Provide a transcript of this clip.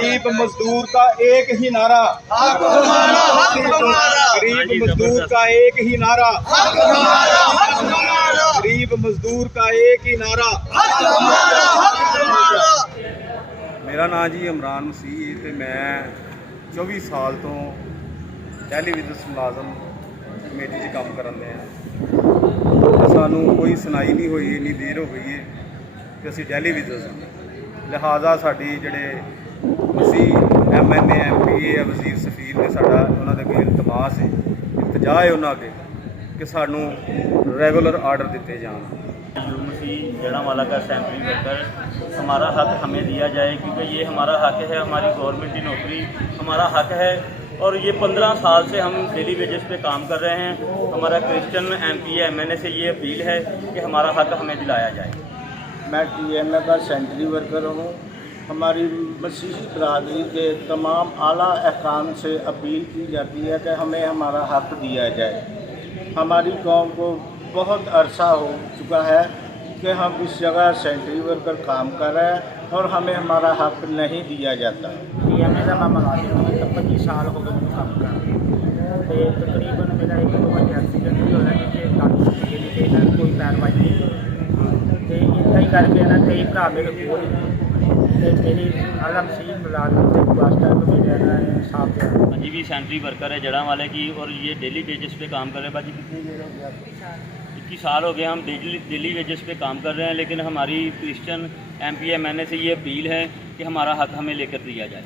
गरीब मजदूर का एक ही नारा, गरीब मजदूर का एक ही नारा, गरीब मजदूर का एक ही नारा। मेरा नाम जी इमरान मसीह ते मैं 24 साल तो टैलीविजन मुलाजम कमेटी च काम करन दे हैं। सानू कोई सुनाई नहीं हुई, इन्नी देर हो गई है कि असी टैलीविजन, लिहाजा साड़ी जड़े मसीह MNA MPA वजीर सफीर ने साड़ा उन्होंने अगे इल्तमास है, इल्तजा है उन्होंने अगे कि सानू रेगुलर आर्डर दिते जान। मसीह जड़ावाला का सैंपलिंग वर्कर, हमारा हक हमें दिया जाए क्योंकि ये हमारा हक है, हमारी गवर्नमेंट की नौकरी हमारा हक है और ये 15 साल से हम डेली वेजेस पे काम कर रहे हैं। हमारा क्रिश्चियन MPA MNA से ये अपील है कि हमारा हक हमें दिलाया जाए। मैं TNA का सेंट्री वर्कर हूँ। हमारी मसीही बरादरी के तमाम आला अहकाम से अपील की जाती है कि हमें हमारा हक दिया जाए। हमारी कौम को बहुत अरसा हो चुका है कि हम इस जगह सेंट्री वर्कर काम कर रहे हैं और हमें हमारा हक नहीं दिया जाता। TNA का मैं मुलाजिम हूँ, 25 साल हो गए मुझे काम करते। तकरीबन मेरा एक दो बार एक्सीडेंट भी होया कि दादी कोई कार्रवाई नहीं हुई, इतना ही करके ना कई भरा मेरे को मेरी आलम सी मुलाजम से वास्ता तो मेरे इंसाफ दिया। जी भी सेंट्री वर्कर है जड़ावाले की और ये डेली वेजेस पे काम कर रहे हैं। बाजी कितनी देर हो गया? 21 साल हो गए हम डेली वेजेस पे काम कर रहे हैं, लेकिन हमारी क्रिश्चियन MPA MNA से ये अपील है कि हमारा हक हमें लेकर दिया जाए।